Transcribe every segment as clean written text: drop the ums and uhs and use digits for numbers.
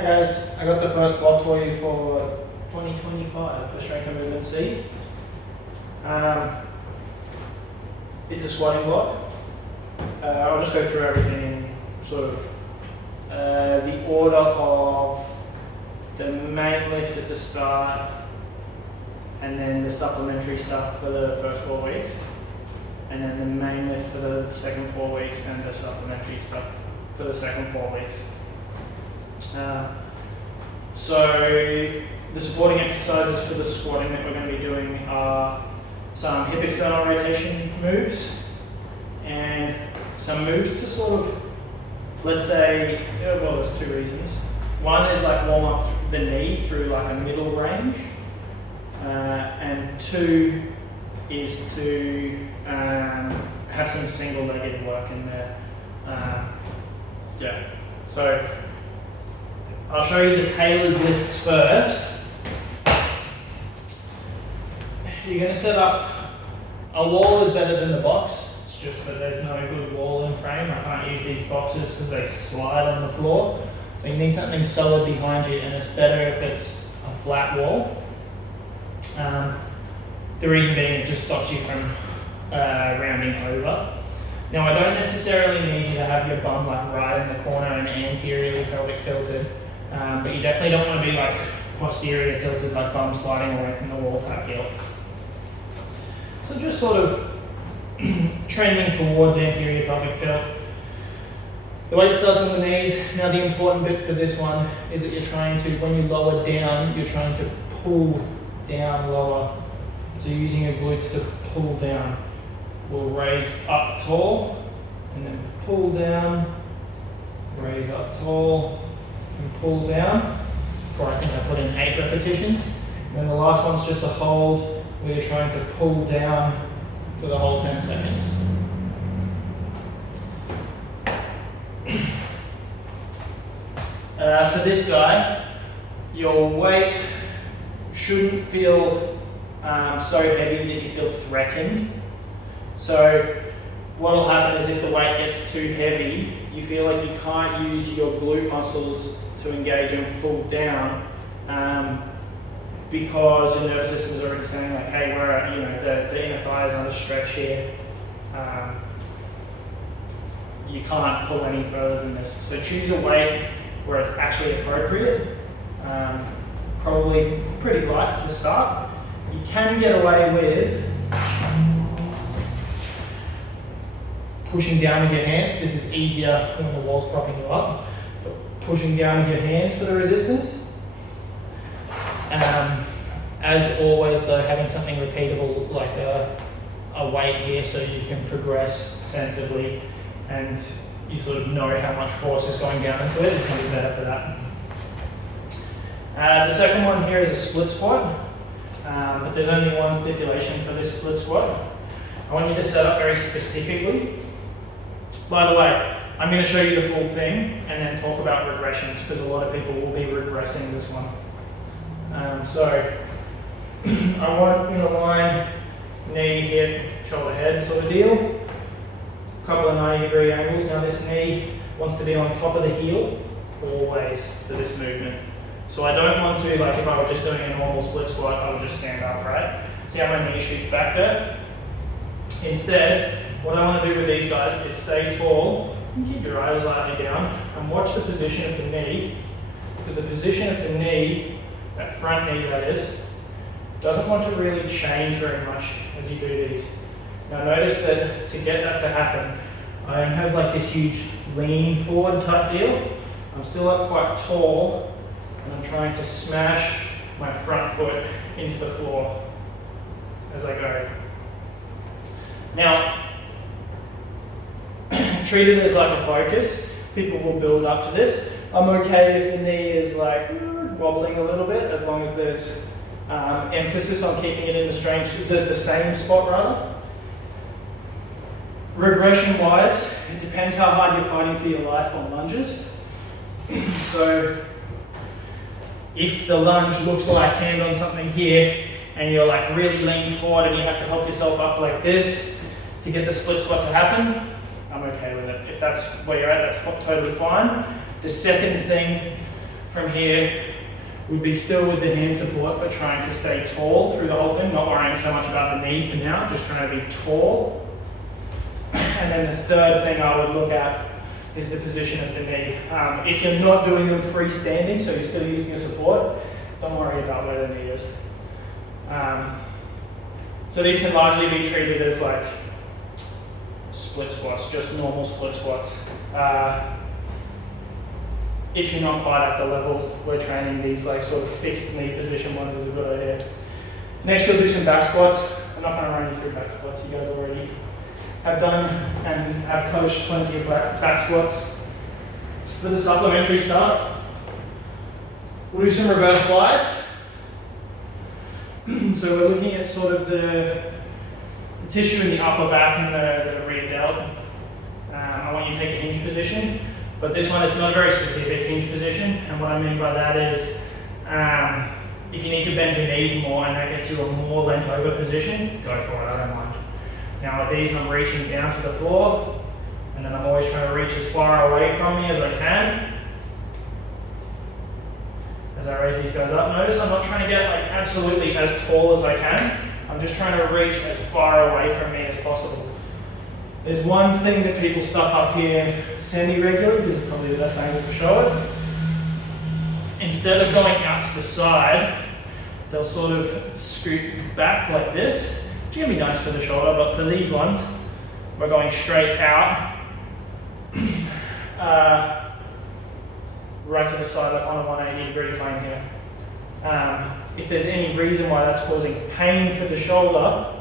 Hi guys, I got the first block for you for 2025 for Strength and Movement C. It's a squatting block. I'll just go through everything in sort of the order of the main lift at the start and then the supplementary stuff for the first 4 weeks, and then the main lift for the second 4 weeks and the supplementary stuff for the second 4 weeks. So the supporting exercises for the squatting that we're going to be doing are some hip external rotation moves and some moves to sort of, let's say, well, there's two reasons. One is like warm up the knee through like a middle range, and two is to have some single-legged work in there. So I'll show you the Taylor's lifts first. You're going to set up, a wall is better than the box. It's just that there's no good wall in frame. I can't use these boxes because they slide on the floor. So you need something solid behind you, and it's better if it's a flat wall. The reason being it just stops you from rounding over. Now I don't necessarily need you to have your bum like right in the corner and anteriorly pelvic tilted, but you definitely don't want to be like posterior tilted, like bum sliding away from the wall type deal. So just sort of trending towards anterior pelvic tilt. The weight starts on the knees. Now the important bit for this one is that you're trying to, when you lower down, you're trying to pull down lower. So you're using your glutes to pull down. We'll raise up tall, and then pull down, raise up tall, and pull down. For I think I put in 8 repetitions. And then the last one's just a hold, where you're trying to pull down for the whole 10 seconds. For this guy, your weight shouldn't feel so heavy that you feel threatened. So what will happen is if the weight gets too heavy, you feel like you can't use your glute muscles to engage and pull down, because your nervous system is already saying like, hey, the inner thigh is under stretch here. You can't pull any further than this. So choose a weight where it's actually appropriate. Probably pretty light to start. You can get away with pushing down with your hands. This is easier when the wall's propping you up. But pushing down with your hands for the resistance. As always though, having something repeatable like a weight here so you can progress sensibly and you sort of know how much force is going down into it. It's going to be better for that. The second one here is a split squat, but there's only one stipulation for this split squat. I want you to set up very specifically. By the way, I'm going to show you the full thing and then talk about regressions, because a lot of people will be regressing this one. So I want in a line, knee, hip, shoulder, head sort of deal. A couple of 90-degree angles. Now this knee wants to be on top of the heel always for this movement. So I don't want to, like if I were just doing a normal split squat, I would just stand upright. See how my knee shoots back there? Instead, what I want to do with these guys is stay tall and keep your eyes slightly down and watch the position of the knee, because the position of the knee, that front knee that is, doesn't want to really change very much as you do these. Now notice that to get that to happen, I don't have like this huge lean forward type deal. I'm still up quite tall and I'm trying to smash my front foot into the floor as I go. Now, treat it as like a focus. People will build up to this. I'm okay if the knee is like wobbling a little bit, as long as there's emphasis on keeping it in the same spot rather. Regression wise, it depends how hard you're fighting for your life on lunges. So if the lunge looks like hand on something here and you're like really lean forward and you have to help yourself up like this to get the split squat to happen, I'm okay with it. If that's where you're at, that's totally fine. The second thing from here would be still with the hand support, but trying to stay tall through the whole thing, not worrying so much about the knee for now, just trying to be tall. And then the third thing I would look at is the position of the knee. If you're not doing them freestanding, so you're still using a support, don't worry about where the knee is. So these can largely be treated as like split squats, just normal split squats. If you're not quite at the level we're training, these like sort of fixed knee position ones is a good idea. Next you'll do some back squats. I'm not going to run you through back squats, you guys already have done and have coached plenty of back squats. For the supplementary stuff, we'll do some reverse flies. So we're looking at sort of the tissue in the upper back and the rear delt. I want you to take a hinge position, but this one is not a very specific hinge position, and what I mean by that is if you need to bend your knees more and that gets you a more bent over position, go for it, I don't mind. Now with these I'm reaching down to the floor, and then I'm always trying to reach as far away from me as I can. As I raise these guys up, notice I'm not trying to get like absolutely as tall as I can. I'm just trying to reach as far away from me as possible. There's one thing that people stuff up here semi-regularly, because it's probably the best angle to show it. Instead of going out to the side, they'll sort of scoot back like this, which is going to be nice for the shoulder, but for these ones, we're going straight out, right to the side on a 180 degree plane here. If there's any reason why that's causing pain for the shoulder,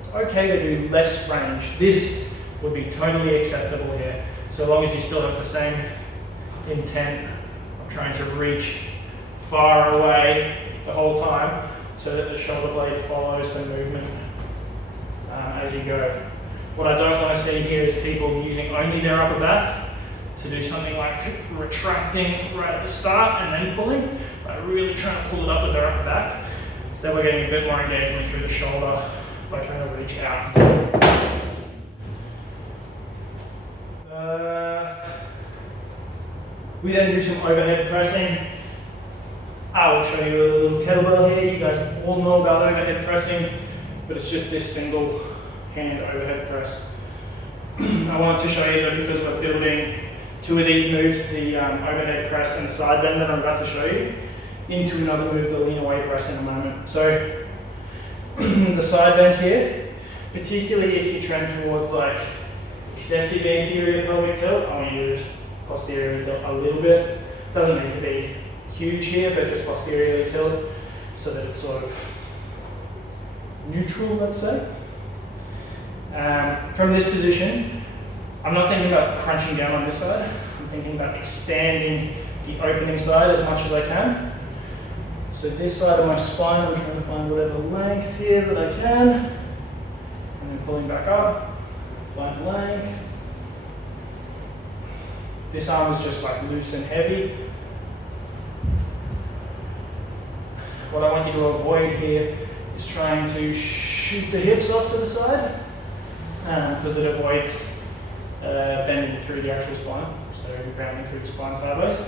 it's okay to do less range. This would be totally acceptable here, so long as you still have the same intent of trying to reach far away the whole time so that the shoulder blade follows the movement as you go. What I don't want to see here is people using only their upper back to do something like retracting right at the start and then pulling, but really trying to pull it up with their upper back. Instead we're getting a bit more engagement through the shoulder by trying to reach out. We then do some overhead pressing. I will show you a little kettlebell here. You guys all know about overhead pressing, but it's just this single hand overhead press. I wanted to show you that because we're building two of these moves, the overhead press and side bend that I'm about to show you, into another move, the lean away press in a moment. So the side bend here, particularly if you trend towards like excessive anterior pelvic tilt, I want you to just posteriorly tilt a little bit. Doesn't need to be huge here, but just posteriorly tilt so that it's sort of neutral, let's say. From this position, I'm not thinking about crunching down on this side. I'm thinking about expanding the opening side as much as I can. So this side of my spine, I'm trying to find whatever length here that I can, and then pulling back up, find length. This arm is just like loose and heavy. What I want you to avoid here is trying to shoot the hips off to the side, because it avoids bending through the actual spine, so rounding through the spine sideways.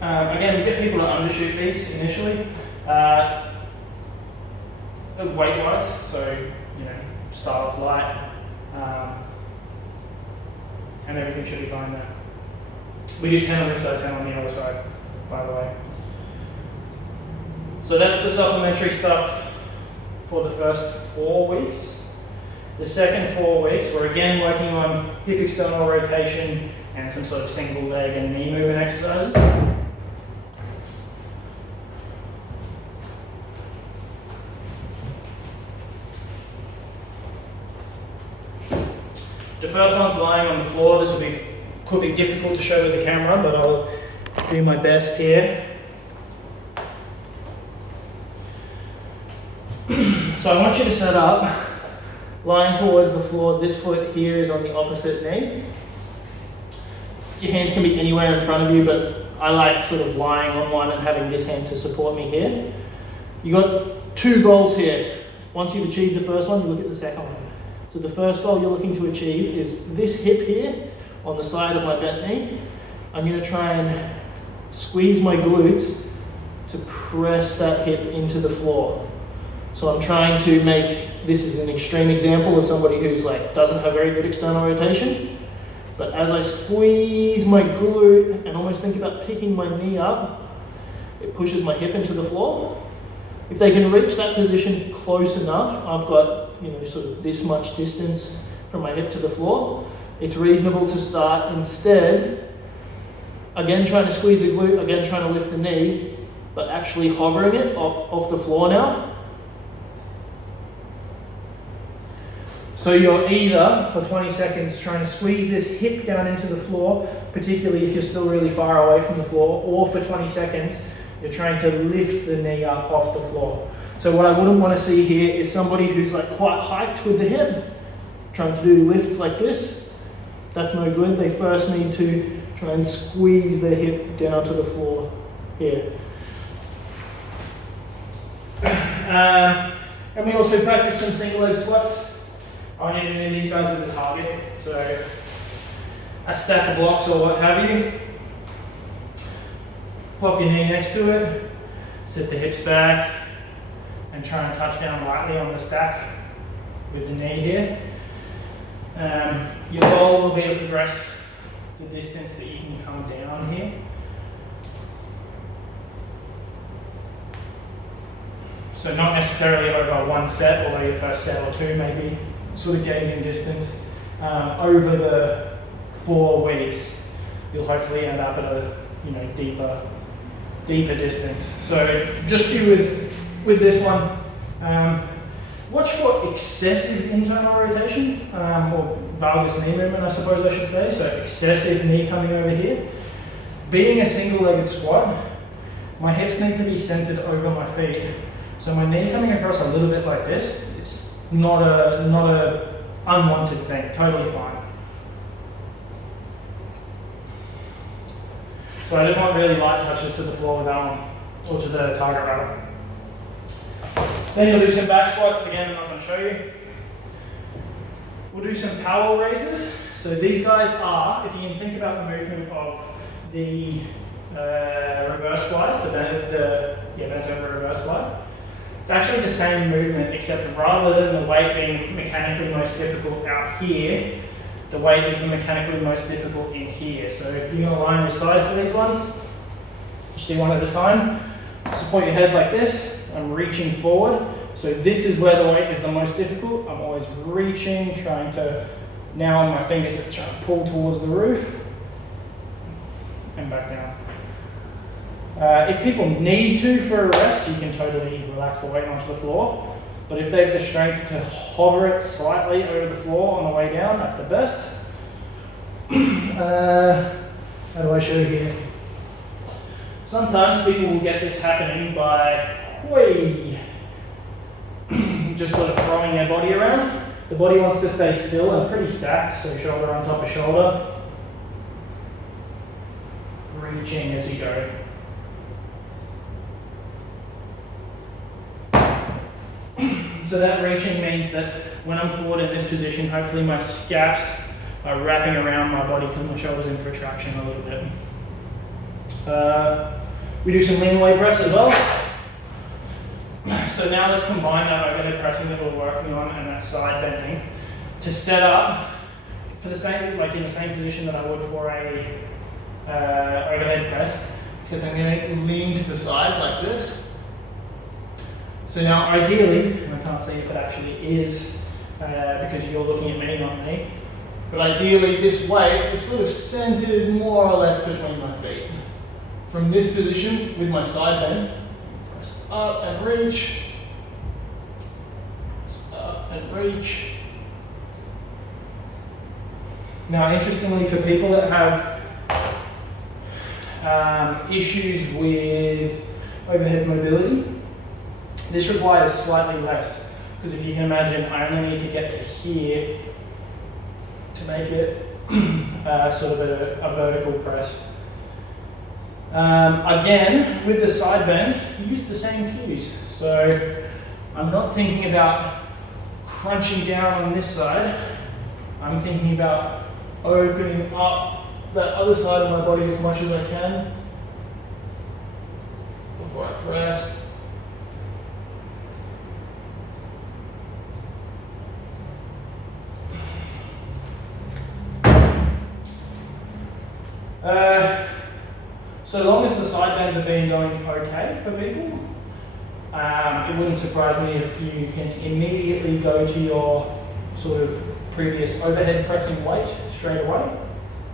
Again, get people to undershoot these initially, weight-wise, so start off light, and everything should be fine there. We do 10 on this side, 10 on the other side, by the way. So that's the supplementary stuff for the first 4 weeks. The second 4 weeks, we're again working on hip external rotation and some sort of single leg and knee movement exercises. The first one's lying on the floor. This could be difficult to show with the camera, but I'll do my best here. So I want you to set up, lying towards the floor. This foot here is on the opposite knee. Your hands can be anywhere in front of you, but I like sort of lying on one and having this hand to support me here. You got 2 goals here. Once you've achieved the first one, you look at the second one. So the first goal you're looking to achieve is this hip here on the side of my bent knee. I'm going to try and squeeze my glutes to press that hip into the floor. So I'm trying to make, this is an extreme example of somebody who's like doesn't have very good external rotation, but as I squeeze my glute and almost think about picking my knee up, it pushes my hip into the floor. If they can reach that position close enough, I've got, sort of this much distance from my hip to the floor, it's reasonable to start instead, again trying to squeeze the glute, again trying to lift the knee, but actually hovering it off the floor now. So you're either, for 20 seconds, trying to squeeze this hip down into the floor, particularly if you're still really far away from the floor, or for 20 seconds, you're trying to lift the knee up off the floor. So what I wouldn't want to see here is somebody who's like quite hiked with the hip, trying to do lifts like this. That's no good. They first need to try and squeeze their hip down to the floor here. And we also practice some single leg squats. I want you to do these guys with a target. So a stack of blocks or what have you. Plop your knee next to it, sit the hips back, and try and touch down lightly on the stack with the knee here. Your goal will be to progress the distance that you can come down here. So not necessarily over one set, although your first set or two may be sort of gauging distance. Over the 4 weeks, you'll hopefully end up at a deeper distance. So just you with this one, watch for excessive internal rotation, or valgus knee movement, I suppose I should say. So excessive knee coming over here. Being a single-legged squat, my hips need to be centered over my feet. So my knee coming across a little bit like this, it's not a unwanted thing, totally fine. So I just want really light touches to the floor with that one, or to the target rather. Then you'll do some back squats, again I'm not going to show you. We'll do some parallel raises. So these guys are, if you can think about the movement of the reverse flies, the bent over reverse fly. It's actually the same movement, except rather than the weight being mechanically most difficult out here, the weight is the mechanically most difficult in here. So if you're going to line your side for these ones, you see one at a time, support your head like this, I'm reaching forward. So this is where the weight is the most difficult. I'm always reaching, trying to, now on my fingers, trying to pull towards the roof, and back down. If people need to for a rest, you can totally relax the weight onto the floor. But if they have the strength to hover it slightly over the floor on the way down, that's the best. How do I show you here? Sometimes people will get this happening by just sort of throwing their body around. The body wants to stay still and pretty stacked, so shoulder on top of shoulder. Reaching as you go. So that reaching means that when I'm forward in this position, hopefully my scaps are wrapping around my body because my shoulder's in protraction a little bit. We do some lean away press as well. So now let's combine that overhead pressing that we're working on and that side bending to set up for the same, like in the same position that I would for a overhead press, except I'm going to lean to the side like this. So now ideally, and I can't see if it actually is because you're looking at me, not me, but ideally this weight is sort of centered more or less between my feet. From this position with my side bend, press up and reach, press up and reach. Now interestingly, for people that have issues with overhead mobility, this requires slightly less, because if you can imagine, I only need to get to here to make it sort of a vertical press. Again, with the side bend, use the same cues. So I'm not thinking about crunching down on this side. I'm thinking about opening up that other side of my body as much as I can before I press. So long as the side bends have been going okay for people, it wouldn't surprise me if you can immediately go to your sort of previous overhead pressing weight straight away.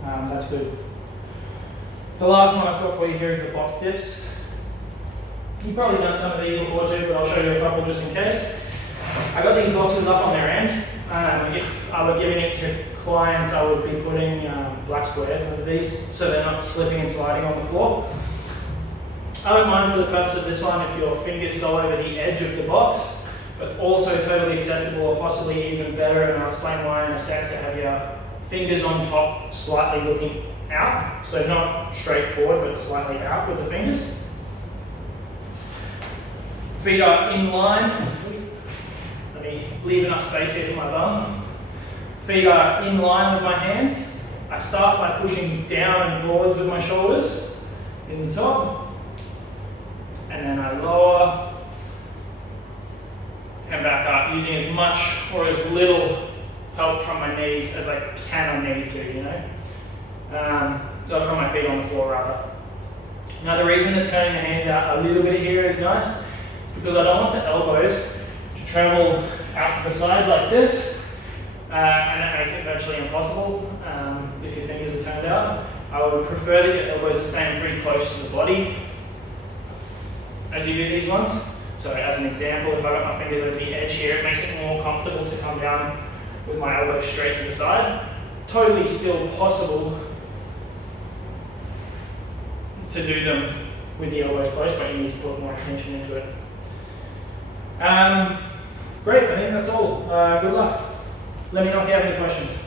That's good. The last one I've got for you here is the box dips. You've probably done some of these before too, but I'll show you a couple just in case. I got these boxes up on their end. If I were giving it to clients, I would be putting black squares under these so they're not slipping and sliding on the floor. I don't mind for the purpose of this one if your fingers go over the edge of the box, but also totally acceptable or possibly even better, and I'll explain why in a sec, to have your fingers on top slightly looking out, so not straight forward but slightly out with the fingers. Feet are in line. Let me leave enough space here for my bum. Feet are in line with my hands. I start by pushing down and forwards with my shoulders in the top, and then I lower and back up, using as much or as little help from my knees as I can or need to, you know. So from my feet on the floor rather. Now the reason that turning the hands out a little bit here is nice is because I don't want the elbows to travel out to the side like this, and that makes it virtually impossible if your fingers are turned out. I would prefer that your elbows are staying pretty close to the body as you do these ones. So as an example, if I got my fingers over the edge here, it makes it more comfortable to come down with my elbows straight to the side. Totally still possible to do them with the elbows close, but you need to put more attention into it. Great, I think that's all. Good luck. Let me know if you have any questions.